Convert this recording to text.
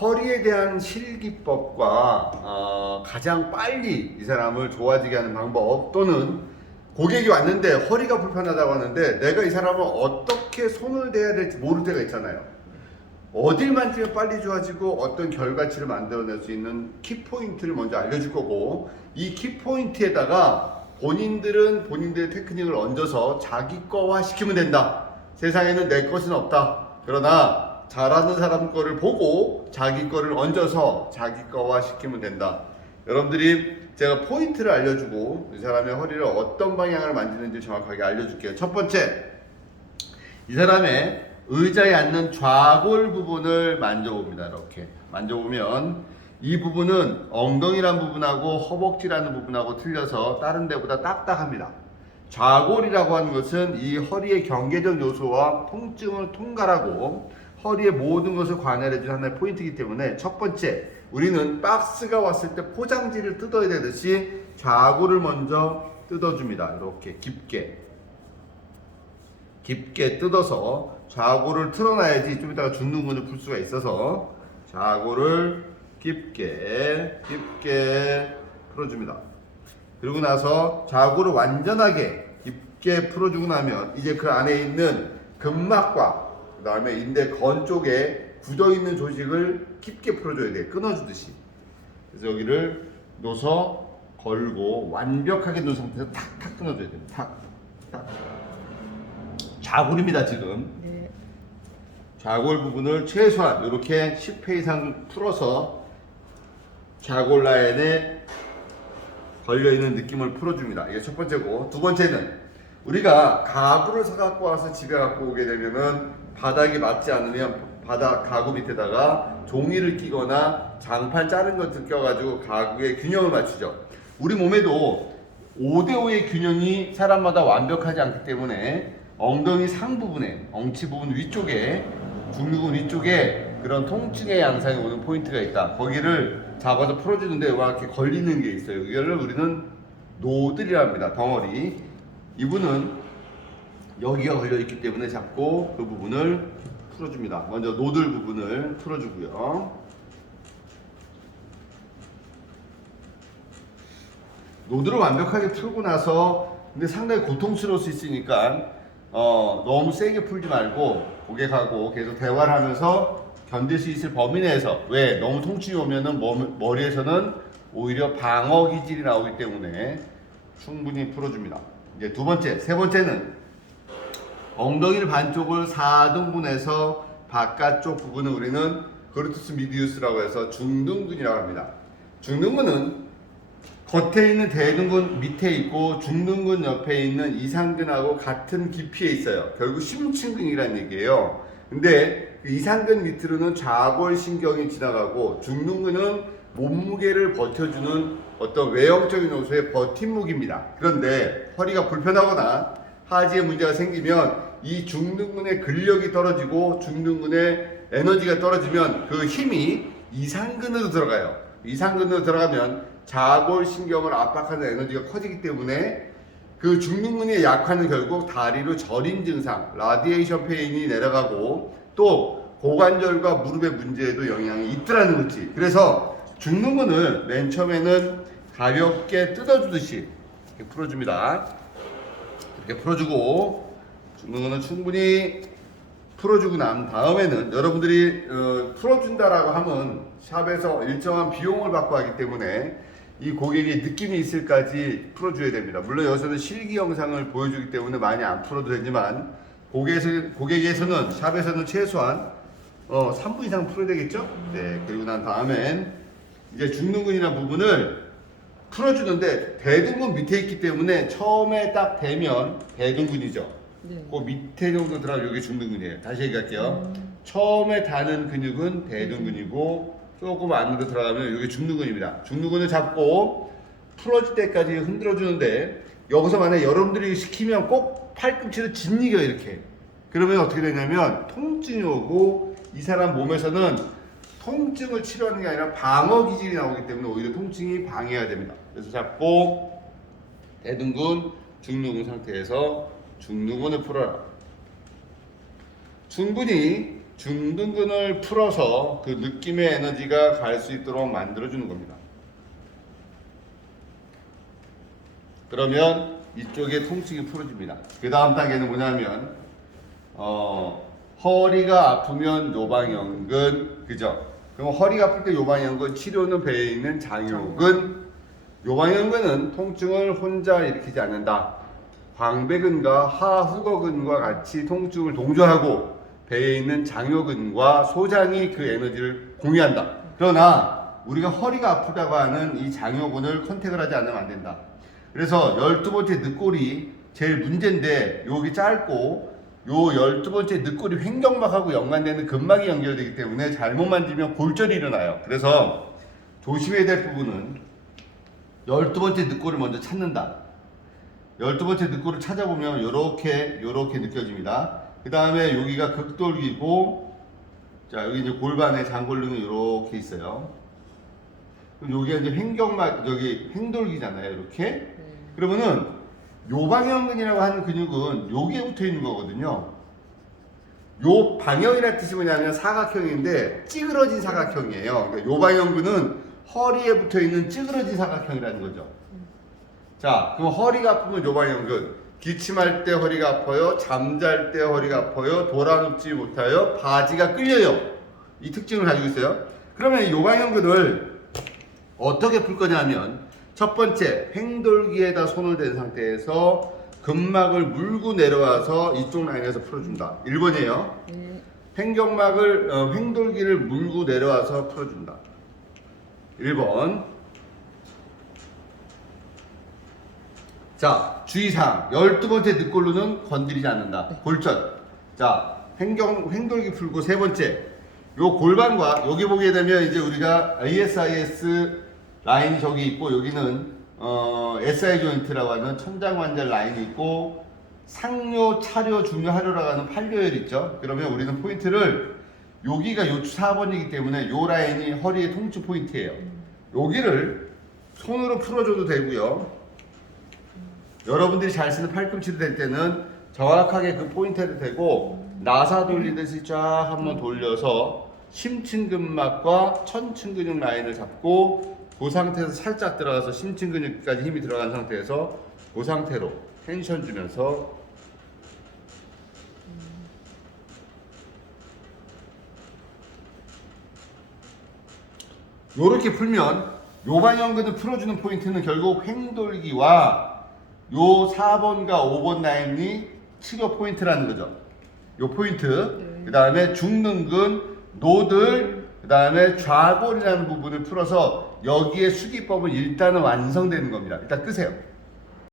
허리에 대한 실기법과 가장 빨리 이 사람을 좋아지게 하는 방법, 또는 고객이 왔는데 허리가 불편하다고 하는데 내가 이 사람을 어떻게 손을 대야 될지 모를 때가 있잖아요. 어딜 만지면 빨리 좋아지고 어떤 결과치를 만들어낼 수 있는 키포인트를 먼저 알려줄 거고, 이 키포인트에다가 본인들은 본인들의 테크닉을 얹어서 자기 거화 시키면 된다. 세상에는 내 것은 없다. 그러나 잘하는 사람 거를 보고 자기 거를 얹어서 자기 거화 시키면 된다. 여러분들이 제가 포인트를 알려주고 이 사람의 허리를 어떤 방향을 만지는지 정확하게 알려줄게요. 첫 번째, 이 사람의 의자에 앉는 좌골 부분을 만져봅니다. 이렇게 만져보면 이 부분은 엉덩이란 부분하고 허벅지라는 부분하고 틀려서 다른 데보다 딱딱합니다. 좌골이라고 하는 것은 이 허리의 경계적 요소와 통증을 통과하고 허리의 모든 것을 관할해주는 하나의 포인트이기 때문에, 첫 번째, 우리는 박스가 왔을 때 포장지를 뜯어야 되듯이 좌골을 먼저 뜯어줍니다. 이렇게 깊게 뜯어서 좌골을 틀어놔야지 좀 이따가 중둔근을 풀 수가 있어서 좌골을 깊게 풀어줍니다. 그리고 나서 좌골을 완전하게 깊게 풀어주고 나면 이제 그 안에 있는 근막과 그 다음에 인대 건 쪽에 굳어있는 조직을 깊게 풀어줘야 돼. 끊어주듯이. 그래서 여기를 놓서 걸고 완벽하게 놓은 상태에서 탁탁 끊어줘야 됩니다. 탁. 좌골입니다, 지금. 네. 좌골 부분을 최소한 이렇게 10회 이상 풀어서 좌골 라인에 걸려있는 느낌을 풀어줍니다. 이게 첫 번째고, 두 번째는 우리가 가구를 사갖고 와서 집에 갖고 오게 되면은 바닥이 맞지 않으면 바닥 가구 밑에다가 종이를 끼거나 장판 자른 것을 껴가지고 가구의 균형을 맞추죠. 우리 몸에도 5대5의 균형이 사람마다 완벽하지 않기 때문에 엉덩이 상부분에, 엉치 부분 위쪽에, 중둔근 위쪽에 그런 통증의 양상이 오는 포인트가 있다. 거기를 잡아서 풀어주는데 이렇게 걸리는 게 있어요. 이거를 우리는 노들이라 합니다. 덩어리. 이분은 여기가 걸려있기 때문에 잡고 그 부분을 풀어줍니다. 먼저 노들 부분을 풀어주고요. 노들을 완벽하게 풀고 나서 근데 상당히 고통스러울 수 있으니까 너무 세게 풀지 말고 고객하고 계속 대화를 하면서 견딜 수 있을 범위 내에서, 왜 너무 통증이 오면은 머리에서는 오히려 방어 기질이 나오기 때문에 충분히 풀어줍니다. 이제 두 번째, 세 번째는 엉덩이를 반쪽을 4등분해서 바깥쪽 부분을 우리는 그루투스 미디우스라고 해서 중둔근이라고 합니다. 중둔근은 겉에 있는 대둔근 밑에 있고 중둔근 옆에 있는 이상근하고 같은 깊이에 있어요. 결국 심층근이라는 얘기예요. 근데 그 이상근 밑으로는 좌골신경이 지나가고 중둔근은 몸무게를 버텨주는 어떤 외형적인 요소의 버팀목입니다. 그런데 허리가 불편하거나 하지에 문제가 생기면 이 중둔근의 근력이 떨어지고 중둔근의 에너지가 떨어지면 그 힘이 이상근으로 들어가요. 이상근으로 들어가면 좌골신경을 압박하는 에너지가 커지기 때문에 그 중둔근이 약화는 결국 다리로 저림 증상, 라디에이션 페인이 내려가고 또 고관절과 무릎의 문제에도 영향이 있더라는 거지. 그래서 중둔근을 맨 처음에는 가볍게 뜯어주듯이 이렇게 풀어줍니다. 이렇게 풀어주고 중둔근은 충분히 풀어주고 난 다음에는 여러분들이 풀어준다라고 하면 샵에서 일정한 비용을 받고 하기 때문에 이 고객이 느낌이 있을까지 풀어줘야 됩니다. 물론 여기서는 실기 영상을 보여주기 때문에 많이 안 풀어도 되지만 고객에서는 샵에서는 최소한 3분 이상 풀어야 되겠죠? 네. 그리고 난 다음엔 이제 중둔근이라는 부분을 풀어주는데 대둔근 밑에 있기 때문에 처음에 딱 대면 대둔근이죠. 네. 그 밑에 정도 들어가면 여기 중둔근이에요. 다시 얘기할게요. 처음에 닿는 근육은 대둔근이고 조금 안으로 들어가면 여기 중둔근입니다. 중둔근을 잡고 풀어질 때까지 흔들어 주는데, 여기서 만약에 여러분들이 시키면 꼭 팔꿈치를 짓이겨 이렇게. 그러면 어떻게 되냐면 통증이 오고 이 사람 몸에서는 통증을 치료하는 게 아니라 방어 기질이 나오기 때문에 오히려 통증이 방해가 됩니다. 그래서 잡고 대둔근, 중둔근 상태에서 중둔근을 풀어라. 충분히 중둔근을 풀어서 그 느낌의 에너지가 갈 수 있도록 만들어주는 겁니다. 그러면 이쪽에 통증이 풀어집니다. 그 다음 단계는 뭐냐면 허리가 아프면 요방연근, 그죠? 그럼 허리가 아플 때 요방연근 치료는 배에 있는 장요근. 요방연근은 통증을 혼자 일으키지 않는다. 광배근과 하후거근과 같이 통증을 동조하고 배에 있는 장요근과 소장이 그 에너지를 공유한다. 그러나 우리가 허리가 아프다고 하는 이 장요근을 컨택을 하지 않으면 안 된다. 그래서 12번째 늑골이 제일 문제인데 여기 짧고 요 12번째 늑골이 횡격막하고 연관되는 근막이 연결되기 때문에 잘못 만지면 골절이 일어나요. 그래서 조심해야 될 부분은 12번째 늑골을 먼저 찾는다. 12번째 늑골을 찾아보면 요렇게 느껴집니다. 그 다음에 여기가 극돌기고, 자, 여기 이제 골반에 장골릉이 요렇게 있어요. 그럼 여기가 이제 횡격막, 여기 횡돌기잖아요. 이렇게. 그러면은 요방형근이라고 하는 근육은 여기에 붙어 있는 거거든요. 요 방형이라는 뜻이 뭐냐면 사각형인데 찌그러진 사각형이에요. 그러니까 요방형근은 허리에 붙어 있는 찌그러진 사각형이라는 거죠. 자, 그럼 허리가 아프면 요방형근. 기침할 때 허리가 아파요. 잠잘 때 허리가 아파요. 돌아눕지 못하여 바지가 끌려요. 이 특징을 가지고 있어요. 그러면 이 요방형근을 어떻게 풀 거냐면 첫 번째, 횡돌기에다 손을 댄 상태에서 근막을 물고 내려와서 이쪽 라인에서 풀어준다. 1번이에요. 횡돌기를 물고 내려와서 풀어준다. 1번. 자, 주의사항. 12번째 늑골로는 건드리지 않는다. 골절. 자, 횡돌기 풀고 세 번째. 요 골반과 여기 보게 되면 이제 우리가 ASIS 라인이 저기 있고 여기는 SI 조인트라고 하는 천장관절 라인이 있고 상뇨, 차뇨, 중뇨, 하뇨라고 하는 팔뇨혈 있죠. 그러면 우리는 포인트를 여기가 요 4번이기 때문에 요 라인이 허리의 통증 포인트예요. 여기를 손으로 풀어줘도 되고요. 여러분들이 잘 쓰는 팔꿈치로 될 때는 정확하게 그 포인트를 대고 나사 돌리듯이 쫙 한번 돌려서 심층근막과 천층근육 라인을 잡고 그 상태에서 살짝 들어가서 심층근육까지 힘이 들어간 상태에서 그 상태로 텐션 주면서 요렇게 풀면 요방형근을 풀어주는 포인트는 결국 횡돌기와 요 4번과 5번 라인이 치료 포인트라는 거죠. 요 포인트. 그 다음에 중둔근, 노들, 그 다음에 좌골이라는 부분을 풀어서 여기에 수기법은 일단은 완성되는 겁니다. 일단 끄세요.